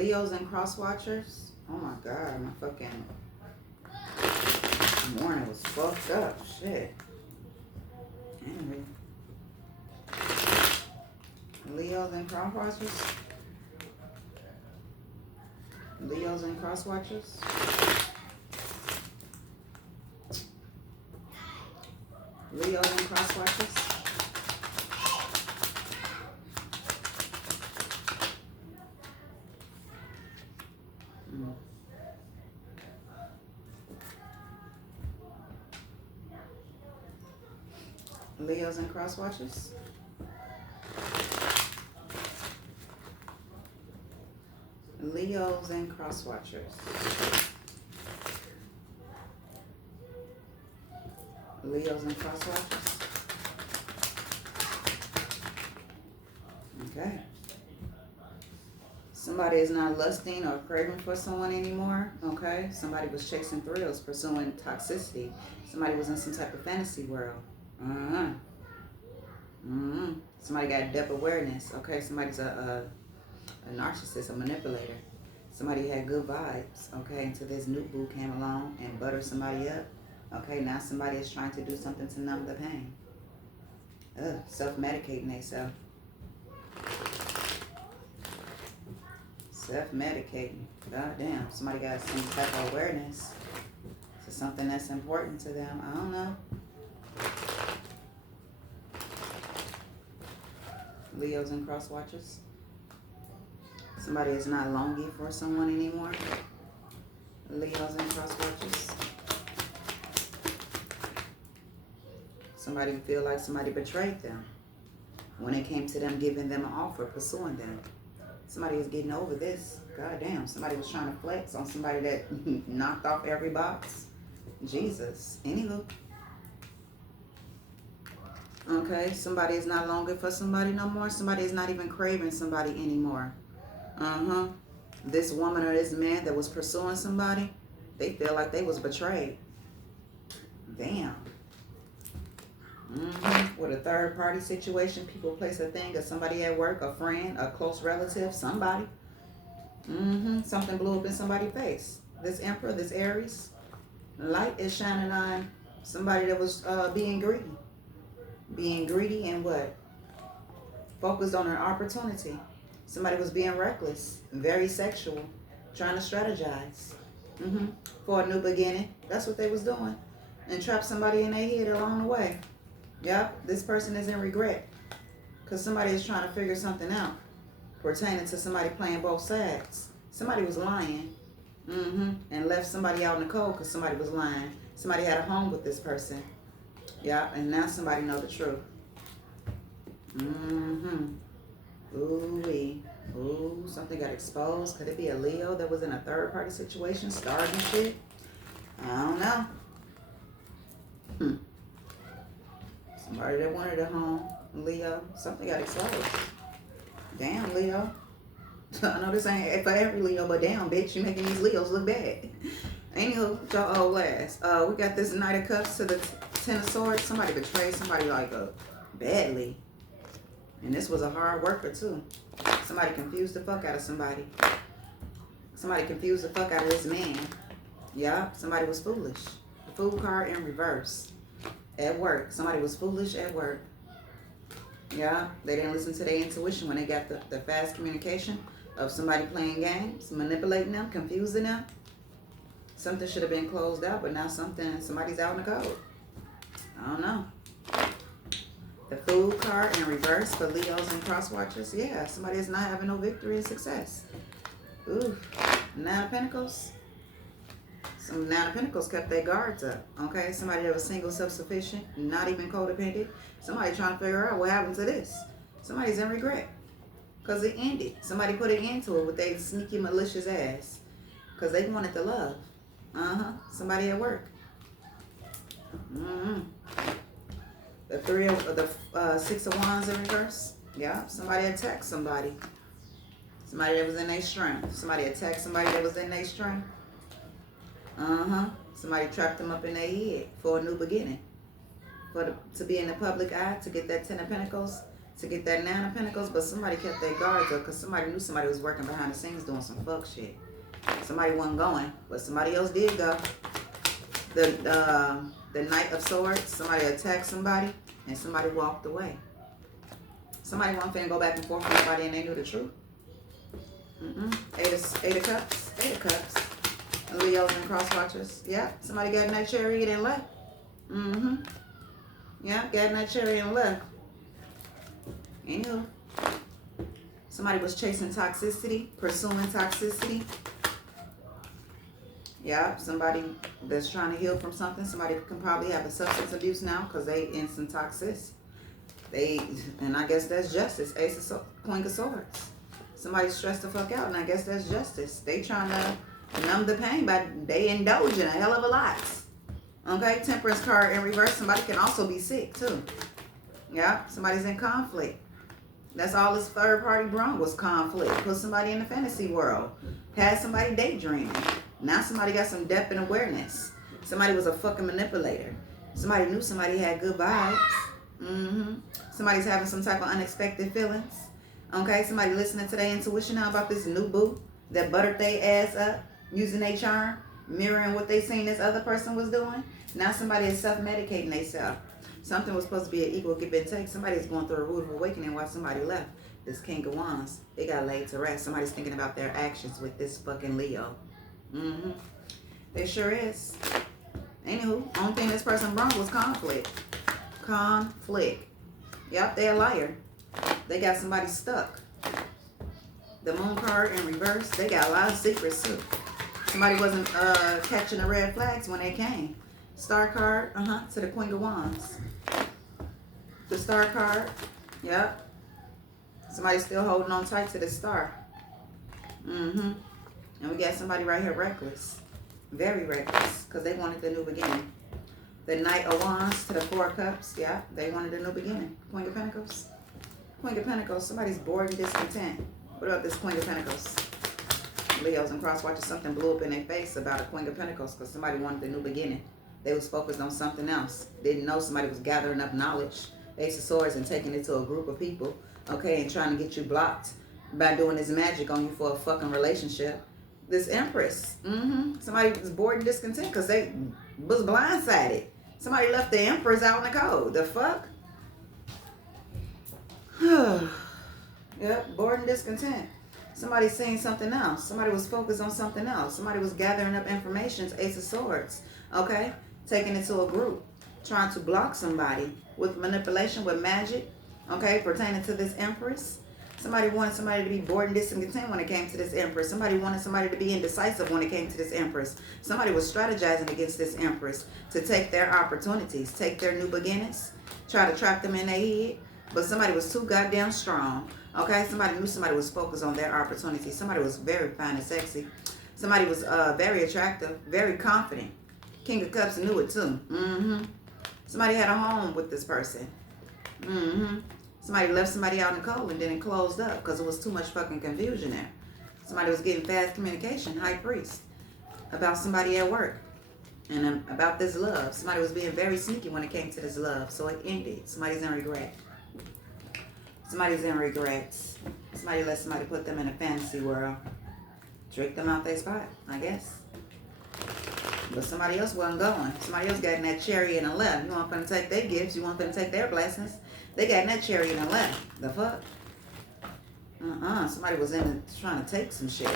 Leos and cross watchers. Oh my God, my fucking morning was fucked up. Shit. Anyway. Leos and cross watchers. Leos and cross watchers. Leos and cross watchers. Leos and cross watchers. Leos and cross watchers. Leos and cross watchers. Okay. Somebody is not lusting or craving for someone anymore. Okay. Somebody was chasing thrills, pursuing toxicity. Somebody was in some type of fantasy world. Somebody got depth awareness. Okay. Somebody's a narcissist, a manipulator. Somebody had good vibes, okay, until this new boo came along and buttered somebody up. Okay, now somebody is trying to do something to numb the pain. Self-medicating themselves. Self-medicating. God damn, somebody got some type of awareness to something that's important to them. I don't know. Leos and cross watchers. Somebody is not longing for someone anymore. Leos and cross watchers. Somebody feel like somebody betrayed them when it came to them giving them an offer, pursuing them. Somebody is getting over this. God damn, somebody was trying to flex on somebody that knocked off every box. Jesus. Anywho. Okay, somebody is not longing for somebody no more. Somebody is not even craving somebody anymore. This woman or this man that was pursuing somebody, they feel like they was betrayed. Damn. With a third party situation, people place a thing of somebody at work, a friend, a close relative, somebody. Something blew up in somebody's face. This Emperor, this Aries, light is shining on somebody that was being greedy. Being greedy and what? Focused on an opportunity. Somebody was being reckless, very sexual, trying to strategize for a new beginning. That's what they was doing. And trap somebody in their head along the way. Yep, this person is in regret because somebody is trying to figure something out pertaining to somebody playing both sides. Somebody was lying and left somebody out in the cold because somebody was lying. Somebody had a home with this person. Yeah, and now somebody know the truth. Ooh-wee. Ooh, something got exposed. Could it be a Leo that was in a third party situation, starting shit? I don't know. Somebody that wanted a home, Leo. Something got exposed. Damn, Leo. I know this ain't for every Leo, but damn, bitch, you making these Leos look bad. Anywho, y'all old last. We got this Knight of Cups to the Ten of Swords. Somebody betrayed somebody like badly. And this was a hard worker too. Somebody confused the fuck out of somebody. Somebody confused the fuck out of this man. Yeah, somebody was foolish. The Fool card in reverse. At work. Somebody was foolish at work. Yeah, they didn't listen to their intuition when they got the fast communication of somebody playing games, manipulating them, confusing them. Something should have been closed out, but now somebody's out in the cold. I don't know. The Fool card in reverse for Leos and cross watchers. Yeah, somebody is not having no victory and success. Ooh, Nine of Pentacles. Some Nine of Pentacles kept their guards up. Okay, somebody that was single, self-sufficient, not even codependent. Somebody trying to figure out what happened to this. Somebody's in regret because it ended. Somebody put an end to it with their sneaky, malicious ass because they wanted the love. Somebody at work. The Six of Wands in reverse. Yeah, somebody attacked somebody. Somebody that was in their strength. Somebody attacked somebody that was in their strength. Somebody trapped them up in their head for a new beginning. To be in the public eye, to get that Ten of Pentacles, to get that Nine of Pentacles, but somebody kept their guards up because somebody knew somebody was working behind the scenes doing some fuck shit. Somebody wasn't going, but somebody else did go. The Knight of Swords, somebody attacked somebody and somebody walked away. Somebody wasn't finna go back and forth with somebody and they knew the truth. Eight of Cups. Eight of Cups. Leos and cross watchers. Yeah, somebody got in that chariot and left. Yeah, got in that chariot and left. Anywho, somebody was chasing toxicity, pursuing toxicity. Yeah, somebody that's trying to heal from something. Somebody can probably have a substance abuse now because they in some toxicity. And I guess that's justice. Queen of Swords. Somebody stressed the fuck out, and I guess that's justice. They trying to numb the pain, but they indulging a hell of a lot. Okay, Temperance card in reverse. Somebody can also be sick too. Yeah, somebody's in conflict. That's all this third party brought was conflict. Put somebody in the fantasy world. Had somebody daydreaming. Now somebody got some depth and awareness. Somebody was a fucking manipulator. Somebody knew somebody had good vibes. Somebody's having some type of unexpected feelings. Okay, somebody listening to their intuition now about this new boo that buttered their ass up using their charm, mirroring what they seen this other person was doing. Now somebody is self-medicating themselves. Something was supposed to be an equal give and take. Somebody's going through a rude awakening while somebody left. This King of Wands, they got laid to rest. Somebody's thinking about their actions with this fucking Leo. They sure is. Anywho, only thing this person brought was conflict. Conflict. Yep, they're a liar. They got somebody stuck. The Moon card in reverse, they got a lot of secrets too. Somebody wasn't catching the red flags when they came. Star card, to the Queen of Wands. The Star card, yep. Somebody's still holding on tight to the star. And we got somebody right here reckless. Very reckless, because they wanted the new beginning. The Knight of Wands to the Four of Cups, yeah, they wanted a new beginning. Queen of Pentacles. Queen of Pentacles, somebody's bored and discontent. What about this Queen of Pentacles? Leos and cross watchers, something blew up in their face about a Queen of Pentacles because somebody wanted a new beginning. They was focused on something else. Didn't know somebody was gathering up knowledge. Ace of Swords and taking it to a group of people, okay, and trying to get you blocked by doing this magic on you for a fucking relationship. This Empress, somebody was bored and discontent because they was blindsided. Somebody left the Empress out in the cold. The fuck? Yep, bored and discontent. Somebody seen something else. Somebody was focused on something else. Somebody was gathering up information. Ace of Swords, okay? Taking it to a group. Trying to block somebody with manipulation, with magic, okay? Pertaining to this Empress. Somebody wanted somebody to be bored and discontent when it came to this Empress. Somebody wanted somebody to be indecisive when it came to this Empress. Somebody was strategizing against this Empress to take their opportunities, take their new beginnings, try to trap them in their head. But somebody was too goddamn strong. Okay, somebody knew somebody was focused on their opportunity. Somebody was very fine and sexy. Somebody was very attractive, very confident. King of Cups knew it too. Somebody had a home with this person. Somebody left somebody out in the cold and then it closed up because it was too much fucking confusion there. Somebody was getting fast communication, high priest, about somebody at work. And about this love. Somebody was being very sneaky when it came to this love. So it ended. Somebody's in regret. Somebody's in regrets. Somebody let somebody put them in a fantasy world. Trick them out their spot, I guess. But somebody else wasn't going. Somebody else got in that chariot and left. You want them to take their gifts. You want them to take their blessings. They got in that chariot and left. The fuck? Somebody was in it trying to take some shit.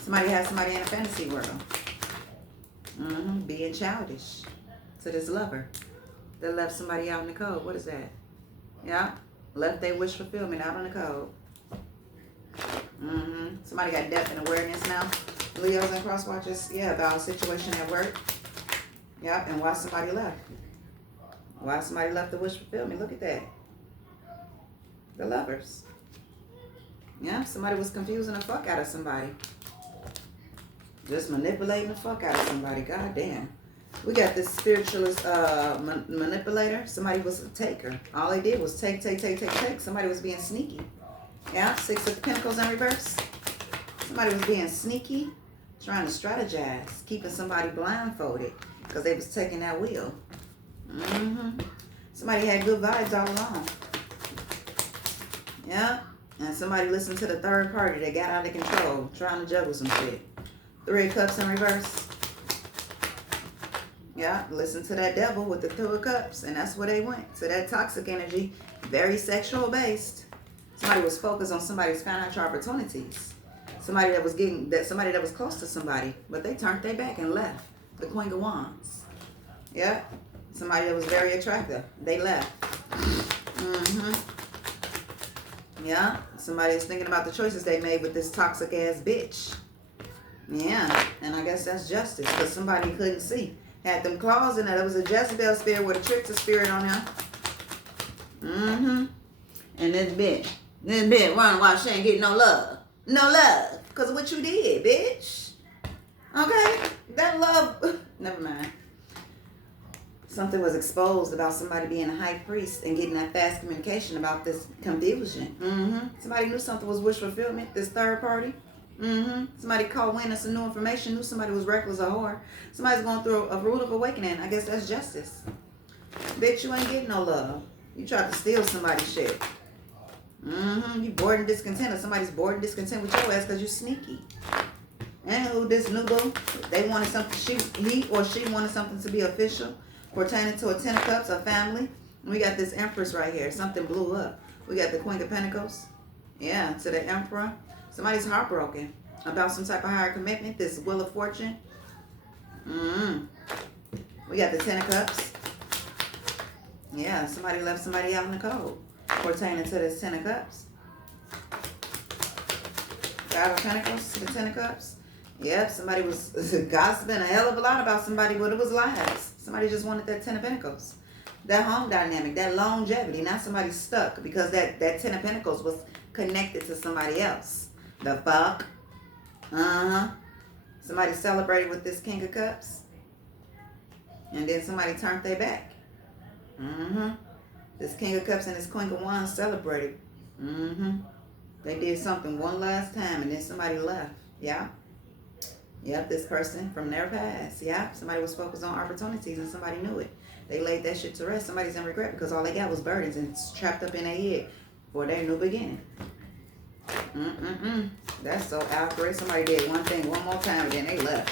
Somebody had somebody in a fantasy world. Being childish to this lover that left somebody out in the cold. What is that? Yeah, left their wish fulfillment out in the cold. Somebody got depth and awareness now. Leos and cross watchers, yeah, about a situation at work. Yep, and why somebody left. Why somebody left the wish fulfillment. Look at that. The lovers. Yeah, somebody was confusing the fuck out of somebody. Just manipulating the fuck out of somebody. God damn. We got this spiritualist manipulator. Somebody was a taker. All they did was take. Somebody was being sneaky. Yeah, Six of Pentacles in reverse. Somebody was being sneaky, trying to strategize, keeping somebody blindfolded because they was taking that wheel. Somebody had good vibes all along. Yeah. And somebody listened to the third party that got out of control, trying to juggle some shit. 3 of Cups in reverse. Yeah, listen to that devil with the 2 of Cups. And that's where they went. To that toxic energy. Very sexual based. Somebody was focused on somebody's financial opportunities. Somebody that was close to somebody. But they turned their back and left. The Queen of Wands. Yeah. Somebody that was very attractive. They left. Yeah. Somebody is thinking about the choices they made with this toxic ass bitch. Yeah. And I guess that's justice. Because somebody couldn't see. Had them claws in there. There was a Jezebel spirit with a trickster spirit on him. And this bitch running while she ain't getting no love. No love. Because of what you did, bitch. Okay? That love. Never mind. Something was exposed about somebody being a high priest and getting that fast communication about this confusion. Somebody knew something was wish fulfillment, this third party. Somebody caught wind of some new information, knew somebody was reckless or whore. Somebody's going through a root of awakening. I guess that's justice. Bitch, you ain't getting no love. You tried to steal somebody's shit. You bored and discontent, or somebody's bored and discontent with your ass because you sneaky. And who this new boo? They wanted something, he or she wanted something to be official, pertaining to a 10 of Cups, a family. We got this Empress right here. Something blew up. We got the Queen of Pentacles. Yeah, to the Emperor. Somebody's heartbroken about some type of higher commitment. This Wheel of Fortune. We got the 10 of Cups. Yeah, somebody left somebody out in the cold, pertaining to this 10 of Cups. 5 of Pentacles to the 10 of Cups. Yep, somebody was gossiping a hell of a lot about somebody, but it was lies. Somebody just wanted that 10 of Pentacles. That home dynamic, that longevity. Not somebody stuck because that 10 of Pentacles was connected to somebody else. The fuck? Somebody celebrated with this King of Cups. And then somebody turned their back. This King of Cups and this Queen of Wands celebrated. They did something one last time and then somebody left. Yeah. Yep, this person from their past. Yeah, somebody was focused on opportunities and somebody knew it. They laid that shit to rest. Somebody's in regret because all they got was burdens and it's trapped up in their head for their new beginning. That's so accurate. Somebody did one thing one more time and then they left.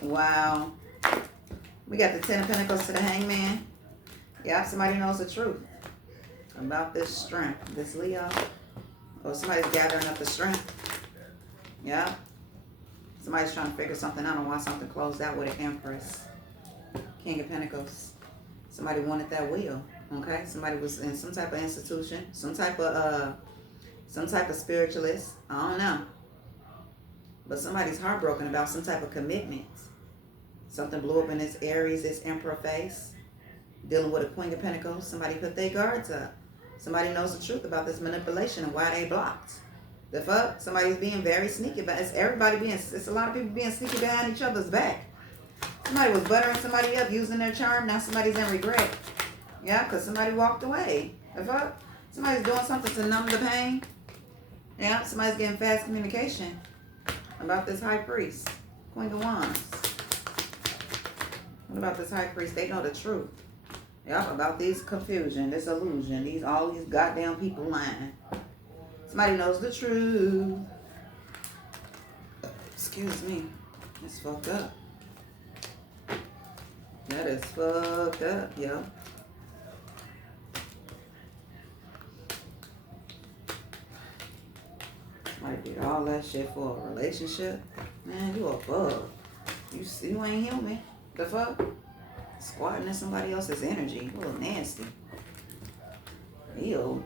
Wow. We got the 10 of Pentacles to the Hangman. Yeah, somebody knows the truth about this strength. This Leo. Or somebody's gathering up the strength. Yeah. Somebody's trying to figure something out on why something closed out with an Empress. King of Pentacles. Somebody wanted that wheel. Okay? Somebody was in some type of institution. Some type of spiritualist. I don't know. But somebody's heartbroken about some type of commitment. Something blew up in this Aries, this Emperor face. Dealing with a Queen of Pentacles. Somebody put their guards up. Somebody knows the truth about this manipulation and why they blocked. The fuck? Somebody's being very sneaky. But it's a lot of people being sneaky behind each other's back. Somebody was buttering somebody up, using their charm. Now somebody's in regret. Yeah, because somebody walked away. The fuck? Somebody's doing something to numb the pain. Yeah, somebody's getting fast communication about this High Priest. Queen of Wands. What about this High Priest? They know the truth. Yep, about this confusion, this illusion, all these goddamn people lying. Somebody knows the truth. Excuse me. It's fucked up. That is fucked up, yo. Somebody did all that shit for a relationship. Man, you a bug. You ain't human. The fuck? Squatting in somebody else's energy. A little nasty. Ew.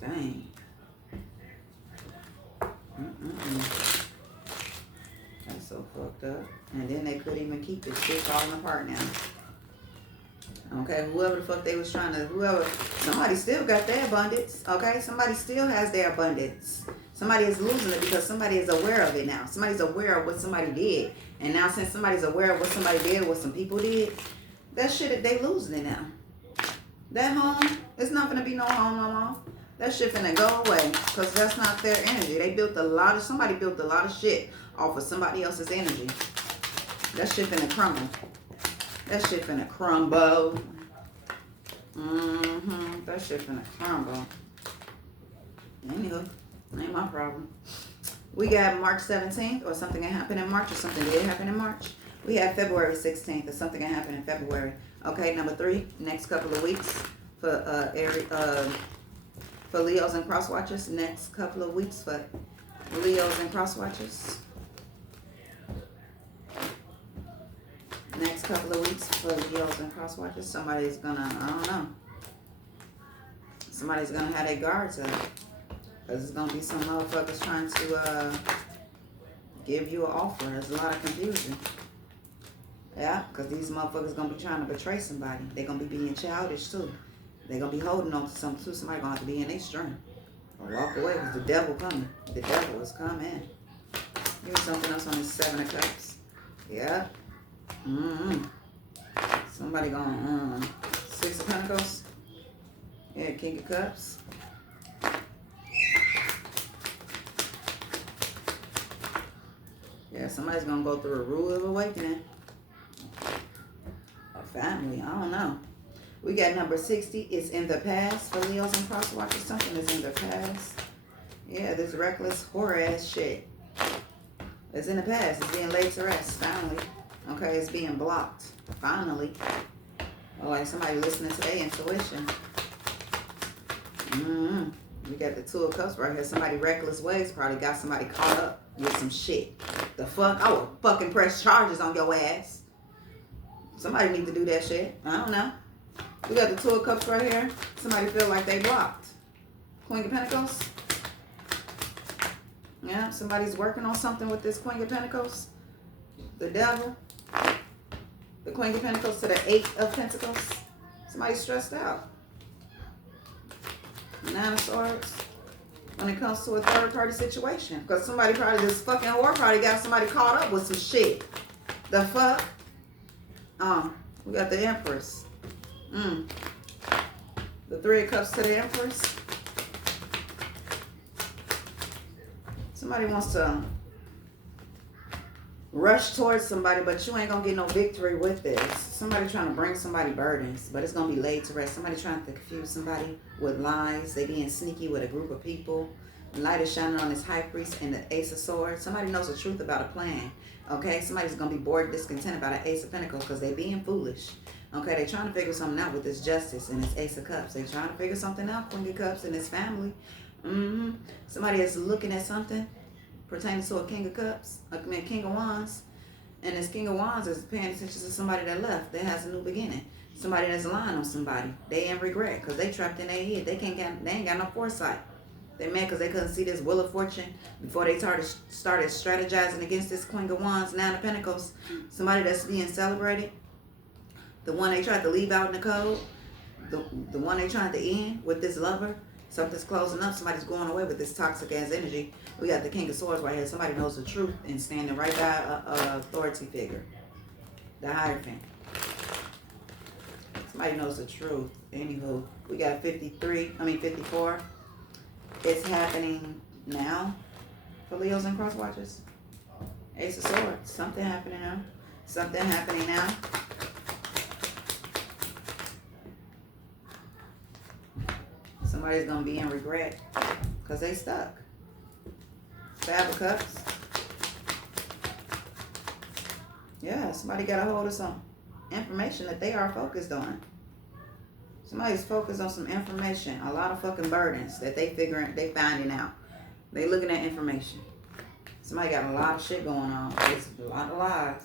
Dang. That's so fucked up. And then they couldn't even keep this shit falling apart now. Okay, whoever the fuck they was trying to, somebody still got their abundance. Okay, somebody still has their abundance. Somebody is losing it because somebody is aware of it now. Somebody's aware of what somebody did. And now since somebody's aware of what somebody did, what some people did, that shit, they losing it now. That home, it's not gonna be no home no more. That shit finna go away because that's not their energy. Somebody built a lot of shit off of somebody else's energy. That shit finna crumble. That shit finna crumble. That shit finna crumble. Anywho, ain't my problem. We got March 17th, or something that happened in March, or something did happen in March. We have February 16th, or something that happened in February. Okay, number 3, next couple of weeks for Leos and cross watchers. Next couple of weeks for Leos and cross watchers. Next couple of weeks for Leos and cross watchers. Somebody's gonna, I don't know. Somebody's gonna have their guards up. Because it's gonna be some motherfuckers trying to give you an offer. There's a lot of confusion. Yeah, because these motherfuckers gonna be trying to betray somebody. They're gonna be being childish too. They're gonna be holding on to something too. Somebody gonna have to be in their strength. Or walk away because the devil coming. The devil is coming. Give me something else on this 7 of Cups. Yeah. Somebody going 6 of Pentacles. Yeah, King of Cups. Yeah, somebody's gonna go through a rude awakening. A family, I don't know. We got number 60. It's in the past for Leos and cross watchers. Something is in the past. Yeah, this reckless whore ass shit. It's in the past. It's being laid to rest. Finally. Okay, it's being blocked. Finally. Oh, like somebody listening to their intuition. We got the 2 of Cups right here. Somebody reckless ways probably got somebody caught up with some shit. The fuck? I will fucking press charges on your ass. Somebody need to do that shit. I don't know. We got the 2 of Cups right here. Somebody feel like they blocked. Queen of Pentacles. Yeah, somebody's working on something with this Queen of Pentacles. The devil. The Queen of Pentacles to the 8 of Pentacles. Somebody's stressed out. 9 of Swords. When it comes to a third party situation. Because somebody probably, this fucking whore probably got somebody caught up with some shit. The fuck? We got the Empress. The 3 of Cups to the Empress. Somebody wants to rush towards somebody, but you ain't gonna get no victory with this. Somebody trying to bring somebody burdens, but it's gonna be laid to rest. Somebody trying to confuse somebody with lies. They being sneaky with a group of people. The light is shining on this High Priest and the Ace of Swords. Somebody knows the truth about a plan. Okay, somebody's gonna be bored, discontent about an Ace of Pentacles because they being foolish. Okay, they trying to figure something out with this Justice and this Ace of Cups. They trying to figure something out, Queen of Cups and this family. Somebody is looking at something pertaining to a King of Cups, King of Wands. And this King of Wands is paying attention to somebody that left, that has a new beginning. Somebody that's lying on somebody. They in regret because they trapped in their head. They ain't got no foresight. They mad because they couldn't see this Wheel of Fortune before they started strategizing against this Queen of Wands, 9 of Pentacles. Somebody that's being celebrated. The one they tried to leave out in the code. The one they tried to end with this lover. Something's closing up. Somebody's going away with this toxic ass energy. We got the King of Swords right here. Somebody knows the truth and standing right by a authority figure. The Hierophant. Somebody knows the truth. Anywho, we got 54. It's happening now for Leos and cross watchers. Ace of Swords. Something happening now. Something happening now. Somebody's going to be in regret because they stuck. 5 of Cups. Yeah, somebody got a hold of some information that they are focused on. Somebody's focused on some information. A lot of fucking burdens that they finding out. They looking at information. Somebody got a lot of shit going on. It's a lot of lies.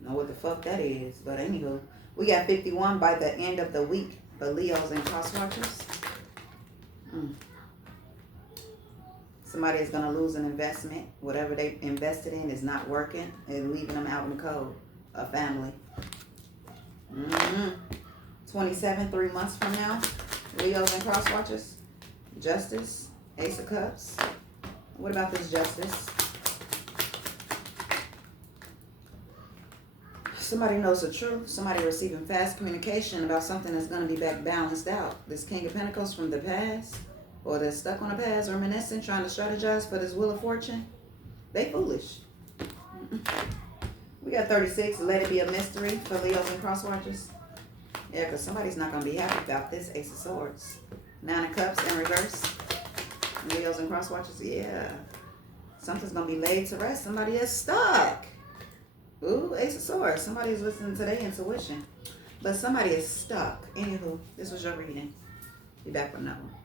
Know what the fuck that is. But anywho, we got 51 by the end of the week for Leos and cross watchers. Somebody is going to lose an investment. Whatever they invested in is not working and leaving them out in the cold. A family. 27, 3 months from now. Leos and cross watchers. Justice. Ace of Cups. What about this Justice? Somebody knows the truth. Somebody receiving fast communication about something that's going to be back balanced out. This King of Pentacles from the past. Or they're stuck on the past, reminiscing, trying to strategize for this Wheel of Fortune. They foolish. We got 36. Let it be a mystery for Leos and cross watchers. Yeah, because somebody's not going to be happy about this Ace of Swords. Nine of Cups in reverse. Leos and cross watchers. Yeah. Something's going to be laid to rest. Somebody is stuck. Ooh, Ace of Swords. Somebody is listening to their intuition. But somebody is stuck. Anywho, this was your reading. Be back with another one.